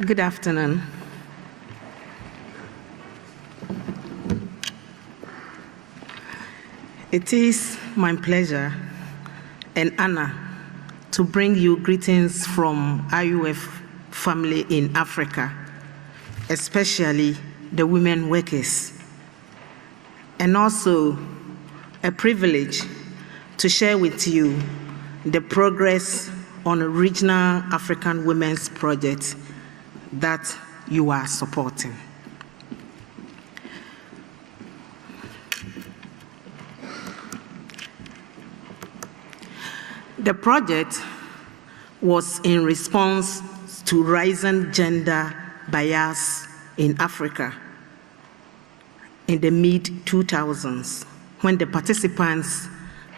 Good afternoon. It is my pleasure and honor to bring you greetings from IUF family in Africa, especially the women workers, and also a privilege to share with you the progress on a regional African women's project that you are supporting. The project was in response to rising gender bias in Africa in the mid-2000s, when the participants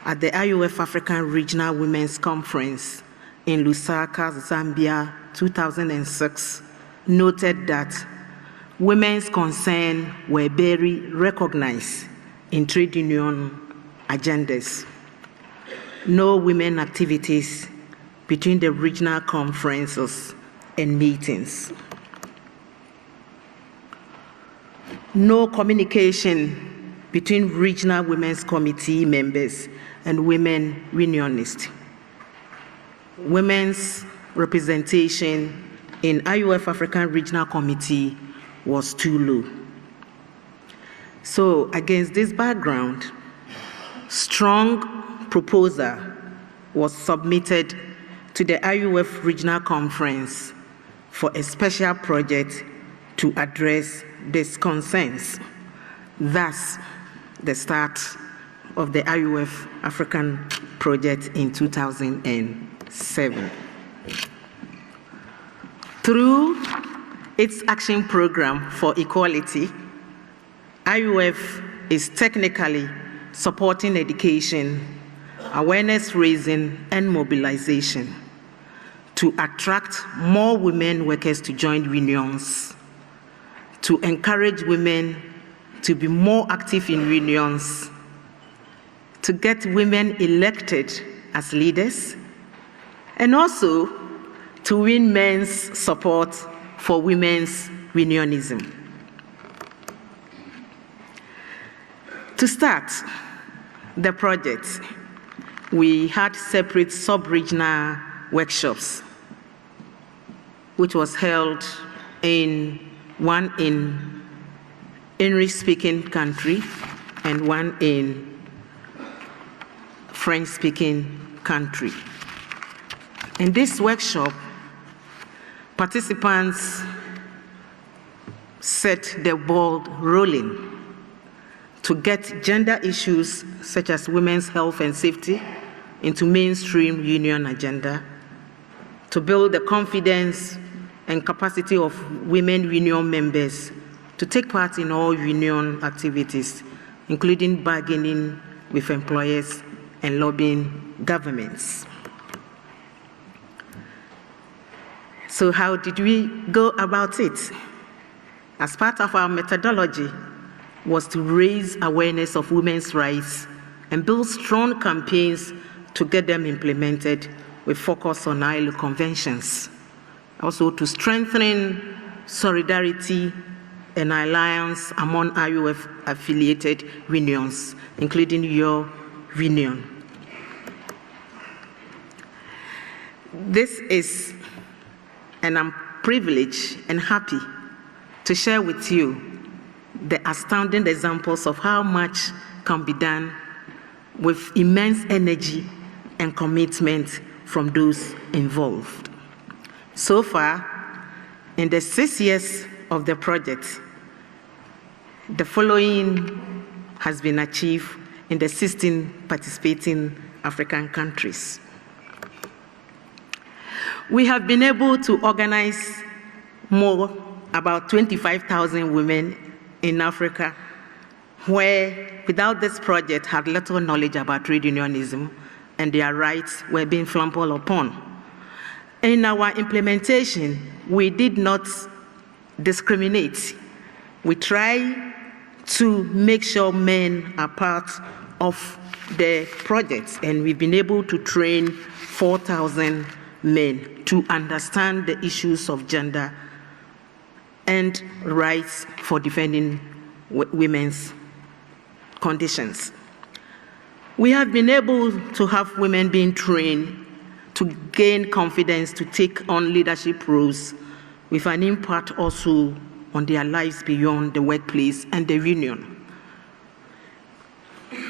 at the IUF African Regional Women's Conference in Lusaka, Zambia, 2006, noted that women's concerns were barely recognized in trade union agendas. No women activities between the regional conferences and meetings. No communication between regional women's committee members and women unionists. Women's representation in IUF African Regional Committee was too low. So against this background, strong proposal was submitted to the IUF Regional Conference for a special project to address these concerns. Thus, the start of the IUF African project in 2007. Through its action program for equality, IUF is technically supporting education, awareness raising, and mobilization to attract more women workers to join unions, to encourage women to be more active in unions, to get women elected as leaders, and also to win men's support for women's unionism. To start the project, we had separate sub-regional workshops, which was held one in English-speaking country and one in French-speaking country. In this workshop, participants set the ball rolling to get gender issues such as women's health and safety into mainstream union agenda, to build the confidence and capacity of women union members to take part in all union activities, including bargaining with employers and lobbying governments. So how did we go about it? As part of our methodology was to raise awareness of women's rights and build strong campaigns to get them implemented with focus on ILO conventions. Also to strengthen solidarity and alliance among IUF affiliated unions, including your union. This is, and I'm privileged and happy to share with you the astounding examples of how much can be done with immense energy and commitment from those involved. So far, in the 6 years of the project, the following has been achieved in the 16 participating African countries. We have been able to organize about 25,000 women in Africa, where without this project had little knowledge about trade unionism and their rights were being trampled upon. In our implementation, we did not discriminate. We try to make sure men are part of the project, and we've been able to train 4,000 men to understand the issues of gender and rights for defending women's conditions. We have been able to have women being trained to gain confidence to take on leadership roles with an impact also on their lives beyond the workplace and the union.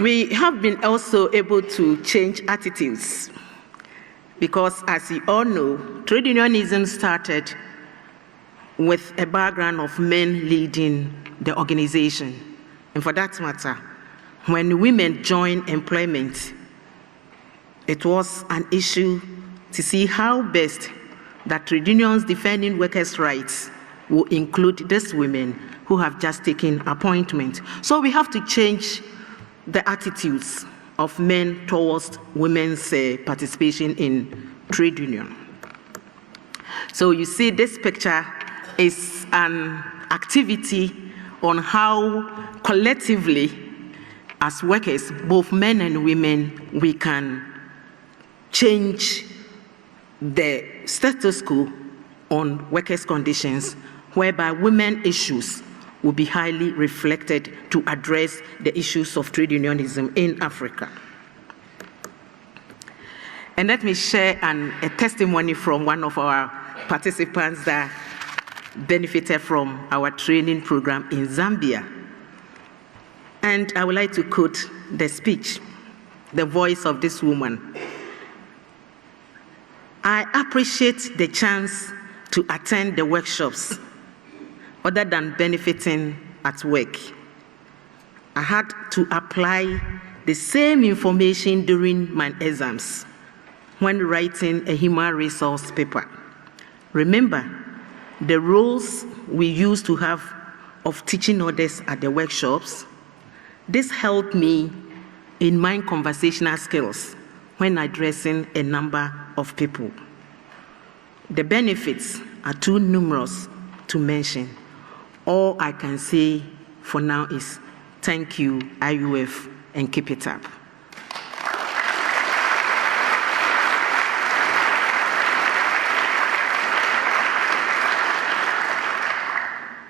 We have been also able to change attitudes because, as you all know, trade unionism started with a background of men leading the organization. And for that matter, when women joined employment, it was an issue to see how best that trade unions defending workers' rights will include these women who have just taken appointment. So we have to change the attitudes of men towards women's participation in trade union. So you see this picture is an activity on how collectively as workers, both men and women, we can change the status quo on workers' conditions, whereby women issues will be highly reflected to address the issues of trade unionism in Africa. And let me share a testimony from one of our participants that benefited from our training program in Zambia. And I would like to quote the speech, the voice of this woman. I appreciate the chance to attend the workshops other than benefiting at work. I had to apply the same information during my exams when writing a human resource paper. Remember, the roles we used to have of teaching others at the workshops. This helped me in my conversational skills when addressing a number of people. The benefits are too numerous to mention. All I can say for now is thank you, IUF, and keep it up.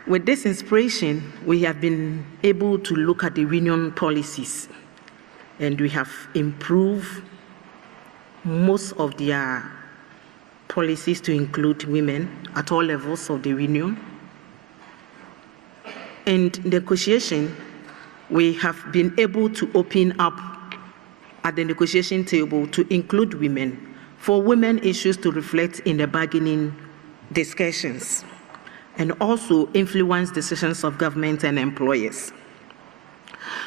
With this inspiration, we have been able to look at the union policies, and we have improved most of their policies to include women at all levels of the union. And the negotiation, we have been able to open up at the negotiation table to include women for women issues to reflect in the bargaining discussions, and also influence decisions of government and employers.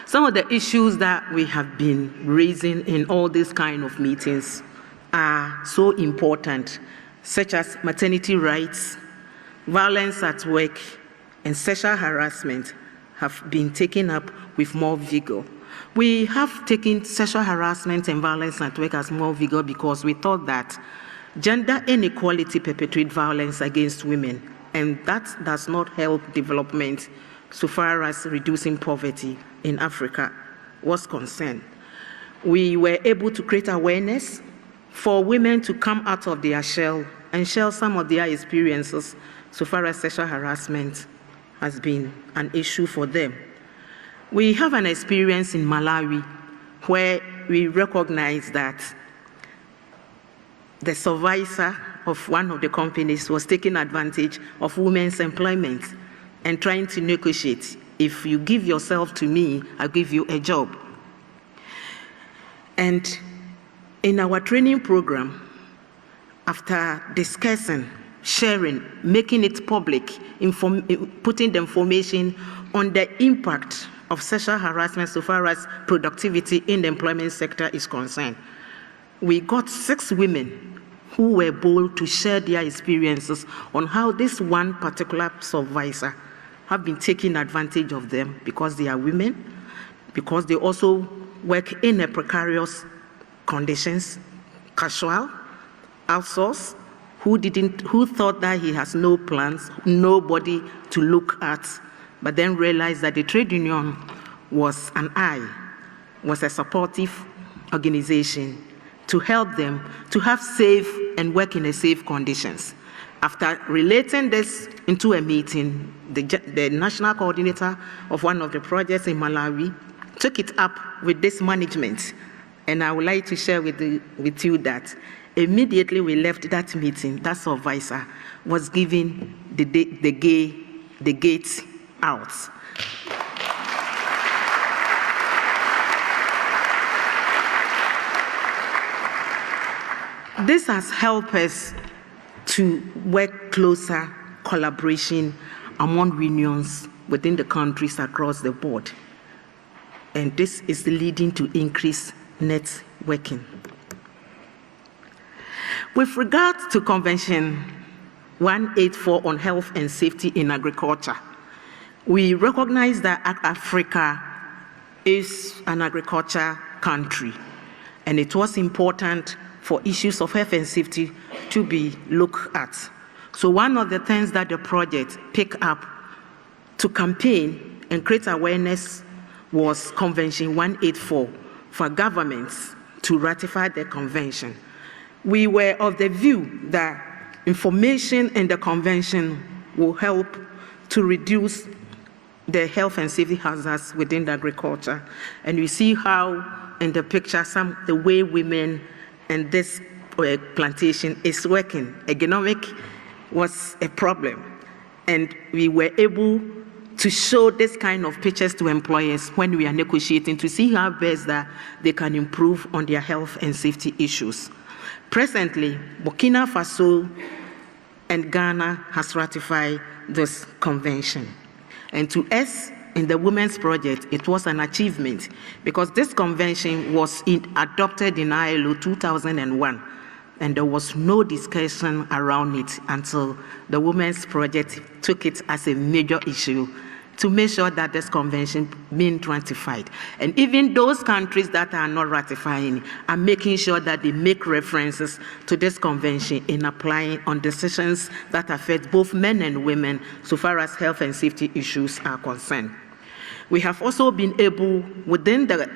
Some of the issues that we have been raising in all these kind of meetings are so important, such as maternity rights, violence at work, and sexual harassment have been taken up with more vigor. We have taken sexual harassment and violence at work as more vigor because we thought that gender inequality perpetuates violence against women, and that does not help development so far as reducing poverty in Africa was concerned. We were able to create awareness for women to come out of their shell and share some of their experiences so far as sexual harassment has been an issue for them. We have an experience in Malawi where we recognize that the supervisor of one of the companies was taking advantage of women's employment and trying to negotiate. If you give yourself to me, I'll give you a job. And in our training program, after discussing, sharing, making it public, putting the information on the impact of sexual harassment so far as productivity in the employment sector is concerned, we got 6 women who were bold to share their experiences on how this one particular supervisor have been taking advantage of them because they are women, because they also work in a precarious conditions, casual, outsourced, who thought that he has no plans, nobody to look at, but then realized that the trade union was an eye, was a supportive organization to help them to have safe and work in a safe conditions. After relating this into a meeting, the national coordinator of one of the projects in Malawi took it up with this management. And I would like to share with you that immediately we left that meeting, that supervisor was given the gates out. This has helped us to work closer collaboration among unions within the countries across the board. And this is leading to increased networking. With regard to Convention 184 on health and safety in agriculture, we recognize that Africa is an agriculture country, and it was important for issues of health and safety to be looked at. So one of the things that the project picked up to campaign and create awareness was Convention 184 for governments to ratify the convention. We were of the view that information in the convention will help to reduce the health and safety hazards within the agriculture. And we see how in the picture, the way women and this plantation is working. Economic was a problem. And we were able to show this kind of pictures to employers when we are negotiating to see how best that they can improve on their health and safety issues. Presently, Burkina Faso and Ghana has ratified this convention. And to us, in the Women's Project, it was an achievement because this convention was adopted in ILO 2001, and there was no discussion around it until the Women's Project took it as a major issue to make sure that this convention being ratified. And even those countries that are not ratifying are making sure that they make references to this convention in applying on decisions that affect both men and women so far as health and safety issues are concerned. We have also been able, within the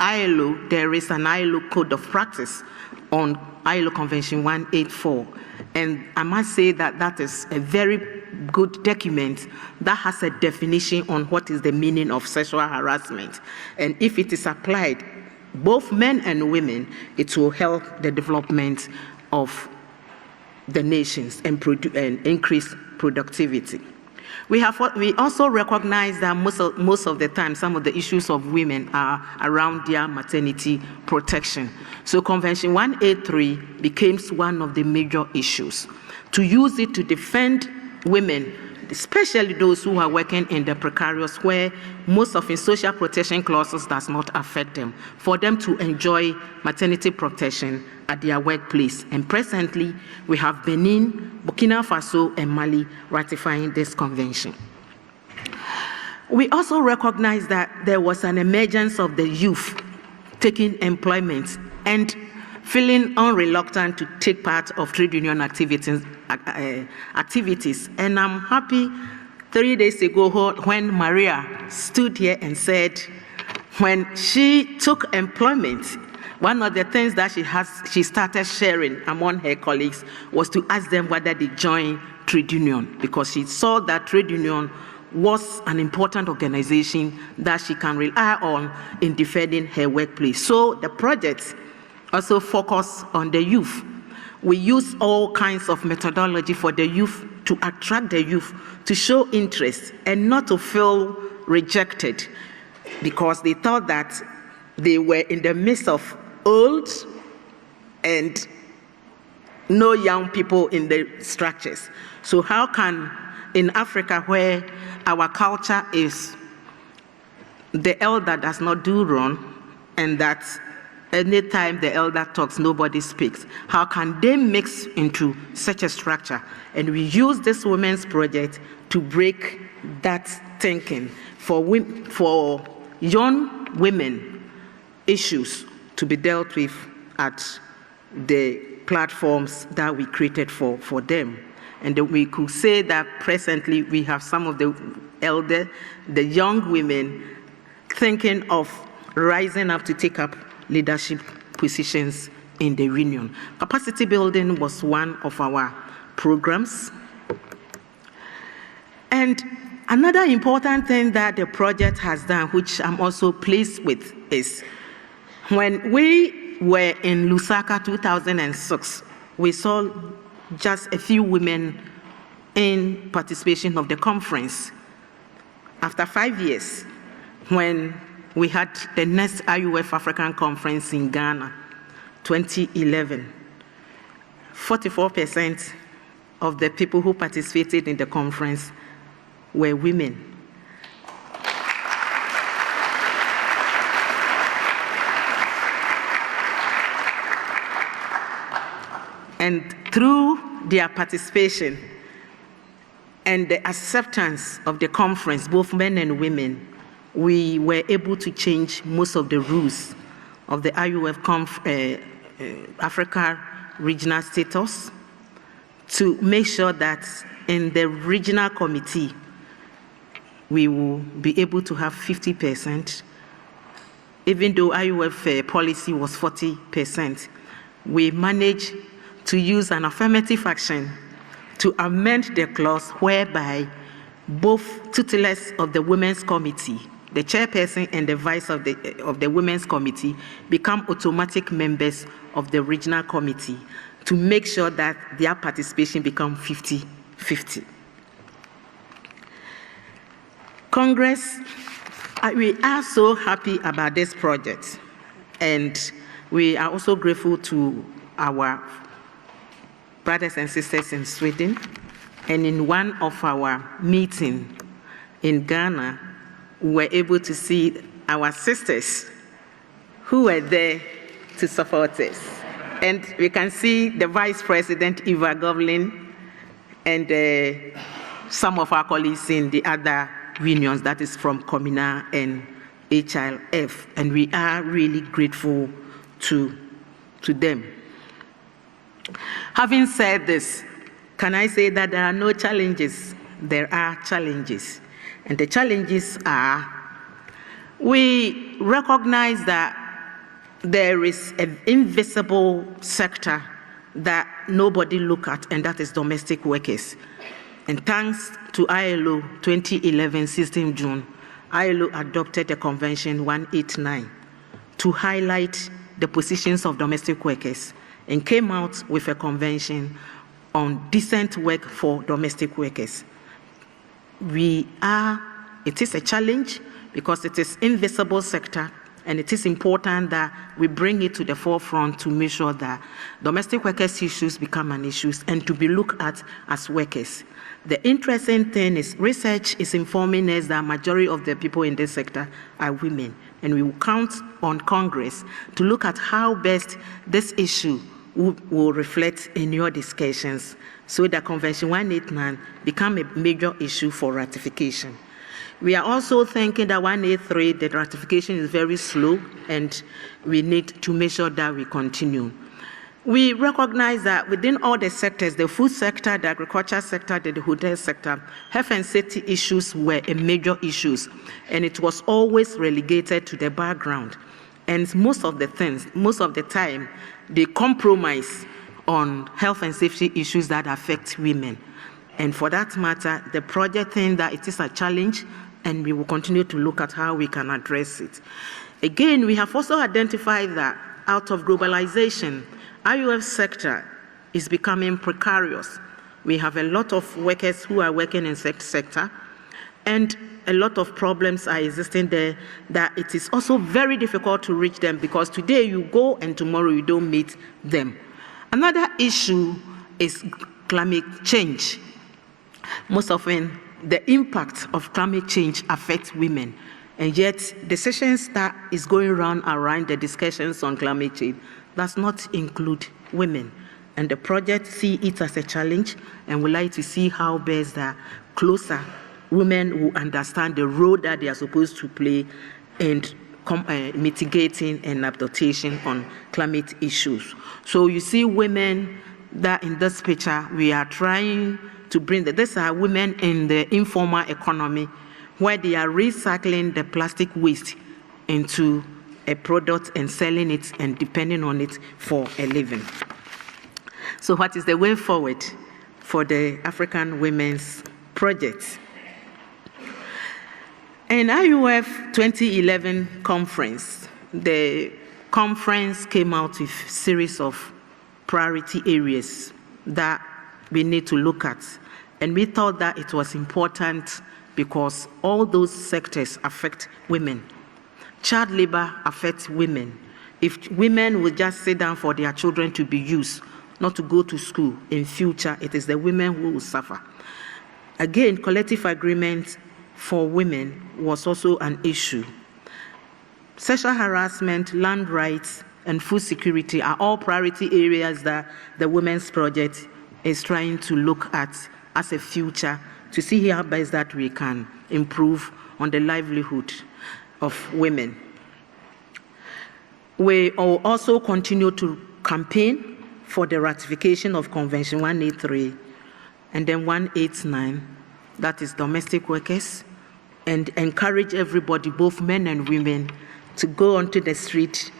ILO, there is an ILO Code of Practice on ILO Convention 184. And I must say that that is a very good document that has a definition on what is the meaning of sexual harassment. And if it is applied, both men and women, it will help the development of the nations and increase productivity. We also recognize that most of the time, some of the issues of women are around their maternity protection. So Convention 183 became one of the major issues. To use it to defend women, especially those who are working in the precarious, where most of the social protection clauses does not affect them, for them to enjoy maternity protection at their workplace. And presently, we have Benin, Burkina Faso, and Mali ratifying this convention. We also recognize that there was an emergence of the youth taking employment and feeling unreluctant to take part of trade union activities. And I'm happy 3 days ago when Maria stood here and said, when she took employment, one of the things that she started sharing among her colleagues was to ask them whether they join trade union, because she saw that trade union was an important organization that she can rely on in defending her workplace. So the project also focus on the youth. We use all kinds of methodology for the youth to attract the youth to show interest and not to feel rejected because they thought that they were in the midst of old and no young people in the structures. So how can, in Africa where our culture is the elder does not do wrong, and that anytime the elder talks, nobody speaks, how can they mix into such a structure? And we use this women's project to break that thinking for young women issues to be dealt with at the platforms that we created for them. And we could say that presently we have some of the young women thinking of rising up to take up leadership positions in the union. Capacity building was one of our programs. And another important thing that the project has done, which I'm also pleased with, is when we were in Lusaka 2006, we saw just a few women in participation of the conference. After 5 years, when we had the next IUF African conference in Ghana, 2011, 44% of the people who participated in the conference were women. And through their participation and the acceptance of the conference, both men and women, we were able to change most of the rules of the IUF Africa regional status to make sure that in the regional committee, we will be able to have 50%. Even though IUF policy was 40%, we managed to use an affirmative action to amend the clause whereby both tutelars of the Women's Committee, the chairperson and the vice of the Women's Committee, become automatic members of the regional committee to make sure that their participation becomes 50-50. Congress, we are so happy about this project, and we are also grateful to our brothers and sisters in Sweden. And in one of our meetings in Ghana, we were able to see our sisters who were there to support us. And we can see the Vice President, Eva Govlin, and some of our colleagues in the other unions, that is from Comina and HLF. And we are really grateful to them. Having said this, can I say that there are no challenges? There are challenges. And the challenges are, we recognize that there is an invisible sector that nobody look at, and that is domestic workers. And thanks to ILO 2011, 16 June, ILO adopted the Convention 189 to highlight the positions of domestic workers and came out with a convention on decent work for domestic workers. It is a challenge because it is invisible sector, and it is important that we bring it to the forefront to make sure that domestic workers' issues become an issue and to be looked at as workers. The interesting thing is research is informing us that majority of the people in this sector are women, and we will count on Congress to look at how best this issue will reflect in your discussions so that Convention 189 become a major issue for ratification. We are also thinking that 183, the ratification is very slow, and we need to make sure that we continue. We recognize that within all the sectors, the food sector, the agriculture sector, the hotel sector, health and safety issues were a major issues, and it was always relegated to the background. And most of the time, they compromise on health and safety issues that affect women. And for that matter, the project thinks that it is a challenge, and we will continue to look at how we can address it. Again, we have also identified that out of globalization, IUF sector is becoming precarious. We have a lot of workers who are working in sector, and a lot of problems are existing there that it is also very difficult to reach them because today you go and tomorrow you don't meet them. Another issue is climate change. Most often, the impact of climate change affects women, and yet decisions that is going around the discussions on climate change does not include women. And the project see it as a challenge, and would like to see how best that closer women will understand the role that they are supposed to play in mitigating and adaptation on climate issues. So you see women that in this picture, we are trying to bring these are women in the informal economy where they are recycling the plastic waste into a product and selling it and depending on it for a living. So what is the way forward for the African Women's Project. In IUF 2011 conference, the conference came out with a series of priority areas that we need to look at. And we thought that it was important because all those sectors affect women. Child labor affects women. If women will just sit down for their children to be used, not to go to school in future, it is the women who will suffer. Again, collective agreement for women was also an issue. Sexual harassment, land rights, and food security are all priority areas that the Women's Project is trying to look at as a future to see how best that we can improve on the livelihood of women. We will also continue to campaign for the ratification of Convention 183 and then 189, that is domestic workers, and encourage everybody, both men and women, to go onto the street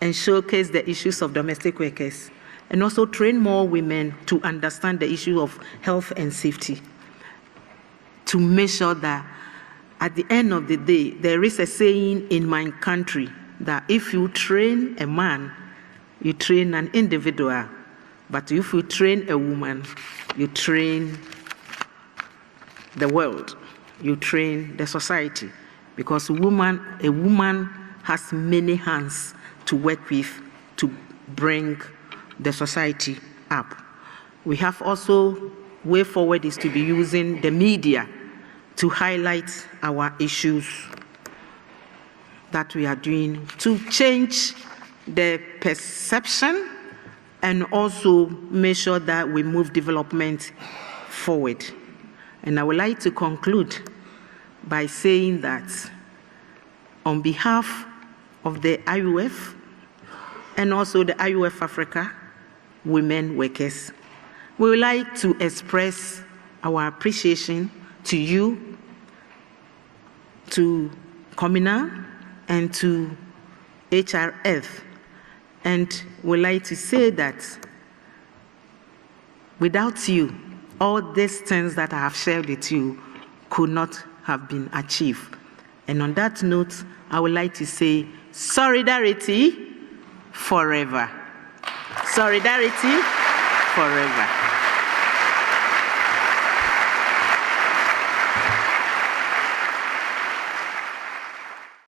and showcase the issues of domestic workers, and also train more women to understand the issue of health and safety, to make sure that at the end of the day, there is a saying in my country that if you train a man, you train an individual, but if you train a woman, you train the world, you train the society, because a woman has many hands to work with to bring the society up. We have also, way forward is to be using the media to highlight our issues that we are doing to change the perception and also make sure that we move development forward. And I would like to conclude by saying that on behalf of the IUF and also the IUF Africa women workers, we would like to express our appreciation to you, to Communal, and to HRF. And we'd like to say that without you, all these things that I have shared with you could not have been achieved. And on that note, I would like to say solidarity forever. Solidarity forever.